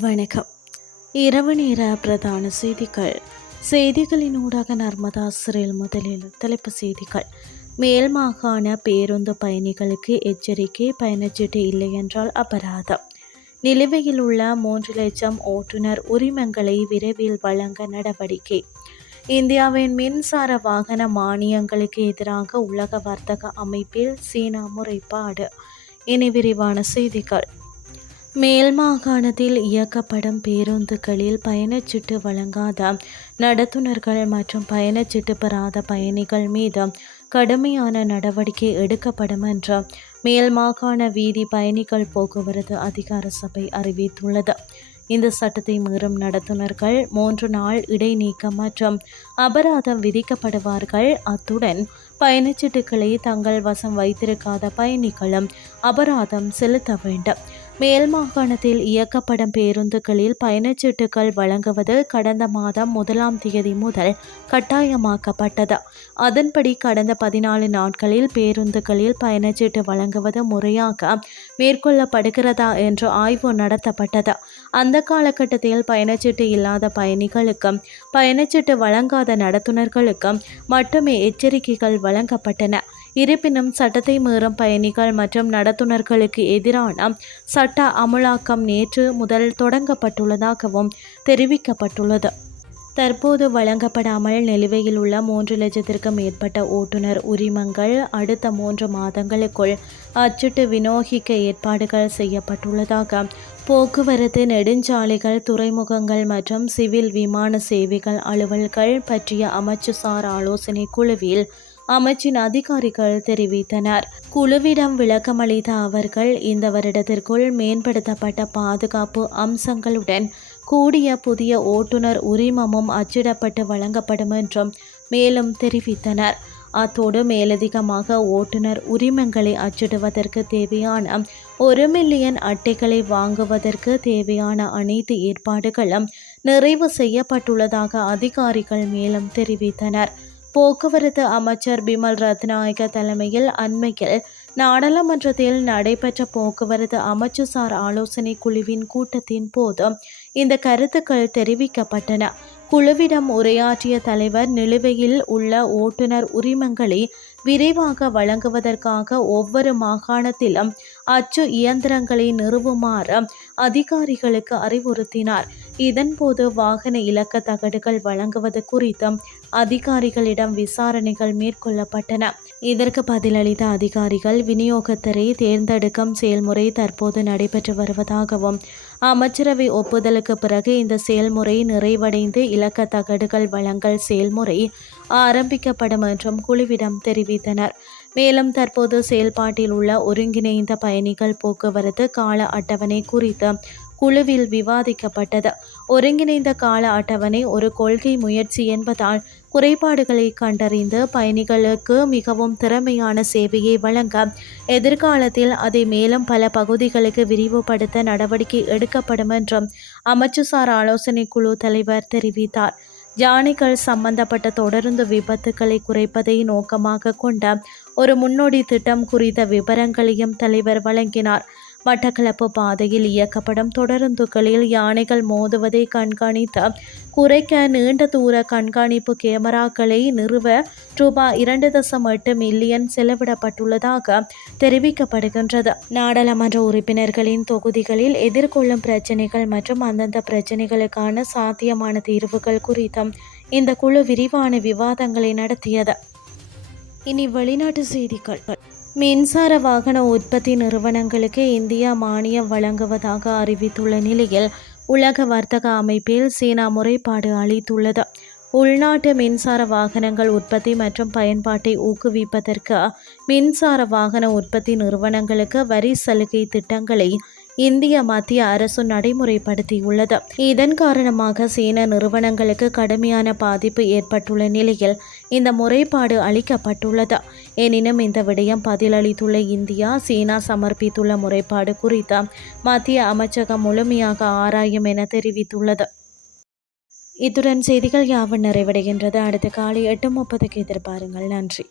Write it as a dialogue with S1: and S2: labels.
S1: வணக்கம். இரவு நேர பிரதான செய்திகள். செய்திகளின் ஊடாக நர்மதா சிறையில் முதலில் தலைப்பு செய்திகள். மேல் மாகாண பேருந்து பயணிகளுக்கு எச்சரிக்கை பயணச்சீட்டு இல்லை என்றால் அபராதம். நிலுவையில் உள்ள மூன்று லட்சம் ஓட்டுநர் உரிமங்களை விரைவில் வழங்க நடவடிக்கை. இந்தியாவின் மின்சார வாகன மானியங்களுக்கு எதிராக உலக வர்த்தக அமைப்பில் சீனா முறைப்பாடு. இனி விரிவான செய்திகள். மேல் மாகாணத்தில் இயக்கப்படும் பேருந்துகளில் பயணச்சீட்டு வழங்காத நடத்துனர்கள் மற்றும் பயணச்சீட்டு பெறாத பயணிகள் மீது கடுமையான நடவடிக்கை எடுக்கப்படும் என்று மேல் மாகாண வீதி பயணிகள் போக்குவரத்து அதிகார சபை அறிவித்துள்ளது. இந்த சட்டத்தை மீறும் நடத்துனர்கள் மூன்று நாள் இடைநீக்கம் மற்றும் அபராதம் விதிக்கப்படுவார்கள். அத்துடன் பயணச்சீட்டுகளை தங்கள் வசம் வைத்திருக்காத பயணிகளும் அபராதம் செலுத்த வேண்டும். மேல் மாகாணத்தில் இயக்கப்படும் பேருந்துகளில் பயணச்சீட்டுகள் வழங்குவது கடந்த மாதம் முதலாம் தேதி முதல் கட்டாயமாக்கப்பட்டது. அதன்படி கடந்த பதினாலு நாட்களில் பேருந்துகளில் பயணச்சீட்டு வழங்குவது முறையாக மேற்கொள்ளப்படுகிறதா என்று ஆய்வு நடத்தப்பட்டது. அந்த காலகட்டத்தில் பயணச்சீட்டு இல்லாத பயணிகளுக்கும் பயணச்சீட்டு வழங்காத நடத்துனர்களுக்கும் மட்டுமே எச்சரிக்கைகள் வழங்கப்பட்டன. இருப்பினும் சட்டத்தை மீறும் பயணிகள் மற்றும் நடத்துனர்களுக்கு எதிரான சட்ட அமலாக்கம் நேற்று முதல் தொடங்கப்பட்டுள்ளதாகவும் தெரிவிக்கப்பட்டுள்ளது. தற்போது வழங்கப்படாமல் நிலுவையில் உள்ள மூன்று லட்சத்திற்கும் மேற்பட்ட ஓட்டுநர் உரிமங்கள் அடுத்த மூன்று மாதங்களுக்குள் அச்சிட்டு விநியோகிக்க ஏற்பாடுகள் செய்யப்பட்டுள்ளதாக போக்குவரத்து நெடுஞ்சாலைகள் துறைமுகங்கள் மற்றும் சிவில் விமான சேவைகள் அலுவல்கள் பற்றிய அமைச்சுசார் ஆலோசனை குழுவில் அமைச்சின் அதிகாரிகள் தெரிவித்தனர். குழுவிடம் விளக்கமளித்த அவர்கள் இந்த வருடத்திற்குள் மேம்படுத்தப்பட்ட பாதுகாப்பு அம்சங்களுடன் கூடிய புதிய ஓட்டுநர் உரிமமும் அச்சிடப்பட்டு வழங்கப்படும் என்றும் மேலும் தெரிவித்தனர். அத்தோடு மேலதிகமாக ஓட்டுநர் உரிமங்களை அச்சிடுவதற்கு தேவையான ஒரு மில்லியன் அட்டைகளை வாங்குவதற்கு தேவையான அனைத்து ஏற்பாடுகளும் நிறைவு செய்யப்பட்டுள்ளதாக அதிகாரிகள் மேலும் தெரிவித்தனர். போக்குவரத்து அமைச்சர் பிமல் ரத்நாயக தலைமையில் அண்மையில் நாடாளுமன்றத்தில் நடைபெற்ற போக்குவரத்து அமைச்சுசார் ஆலோசனை குழுவின் கூட்டத்தின் போது இந்த கருத்துக்கள் தெரிவிக்கப்பட்டன. குழுவிடம் உரையாற்றிய தலைவர் நிலுவையில் உள்ள ஓட்டுநர் உரிமங்களை விரைவாக வழங்குவதற்காக ஒவ்வொரு மாகாணத்திலும் அச்சு இயந்திரங்களை நிறுவுமாறு அதிகாரிகளுக்கு அறிவுறுத்தினார். இதன்போது வாகன இலக்க தகடுகள் வழங்குவது குறித்தும் அதிகாரிகளிடம் விசாரணைகள் மேற்கொள்ளப்பட்டன. இதற்கு பதிலளித்த அதிகாரிகள் விநியோகத்தரை தேர்ந்தெடுக்கும் செயல்முறை தற்போது நடைபெற்று வருவதாகவும் அமைச்சரவை ஒப்புதலுக்கு பிறகு இந்த செயல்முறை நிறைவடைந்து இலக்க தகடுகள் வழங்கல் செயல்முறை ஆரம்பிக்கப்படும் என்றும் குழுவிடம் தெரிவித்தனர். மேலும் தற்போது செயல்பாட்டில் உள்ள ஒருங்கிணைந்த பயணிகள் போக்குவரத்து கால அட்டவணை குறித்து குழுவில் விவாதிக்கப்பட்டது. ஒருங்கிணைந்த கால அட்டவணை ஒரு கொள்கை முயற்சி என்பதால் குறைபாடுகளை கண்டறிந்து பயணிகளுக்கு மிகவும் திறமையான சேவையை வழங்க எதிர்காலத்தில் அதை மேலும் பல பகுதிகளுக்கு விரிவுபடுத்த நடவடிக்கை எடுக்கப்படும் என்றும் அமைச்சுசார் ஆலோசனை குழு தலைவர் தெரிவித்தார். யானைகள் சம்பந்தப்பட்ட தொடர்ந்து விபத்துக்களை குறைப்பதை நோக்கமாக கொண்ட ஒரு முன்னோடி திட்டம் குறித்த விவரங்களையும் தலைவர் வழங்கினார். மட்டக்களப்பு பாதையில் இயக்கப்படும் தொடருந்துகளில் யானைகள் மோதுவதை கண்காணித்த குறைக்க நீண்ட தூர கண்காணிப்பு கேமராக்களை நிறுவ ரூபாய் இரண்டு தசம் எட்டு மில்லியன் செலவிடப்பட்டுள்ளதாக தெரிவிக்கப்படுகின்றது. நாடாளுமன்ற உறுப்பினர்களின் தொகுதிகளில் எதிர்கொள்ளும் பிரச்சினைகள் மற்றும் அந்தந்த பிரச்சினைகளுக்கான சாத்தியமான தீர்வுகள் குறித்தும் இந்த குழு விரிவான விவாதங்களை நடத்தியது. இனி வெளிநாட்டு செய்திகள். மின்சார வாகன உற்பத்தி நிறுவனங்களுக்கு இந்தியா மானியம் வழங்குவதாக அறிவித்துள்ள நிலையில் உலக வர்த்தக அமைப்பில் சீனா முறைப்பாடு அளித்துள்ளது. உள்நாட்டு மின்சார வாகனங்கள் உற்பத்தி மற்றும் பயன்பாட்டை ஊக்குவிப்பதற்கு மின்சார வாகன உற்பத்தி நிறுவனங்களுக்கு வரி சலுகை திட்டங்களை இந்திய மத்திய அரசு நடைமுறைப்படுத்தியுள்ளது. இதன் காரணமாக சீன நிறுவனங்களுக்கு கடுமையான பாதிப்பு ஏற்பட்டுள்ள நிலையில் இந்த முறைப்பாடு அளிக்கப்பட்டுள்ளது. எனினும் இந்த விடயம் பதிலளித்துள்ள இந்தியா சீனா சமர்ப்பித்துள்ள முறைப்பாடு குறித்து மத்திய அமைச்சகம் முழுமையாக ஆராயும் என தெரிவித்துள்ளது. இத்துடன் செய்திகள் யாவும் நிறைவடைகின்றது. அடுத்த காலை எட்டு முப்பதுக்கு எதிர்பாருங்கள். நன்றி.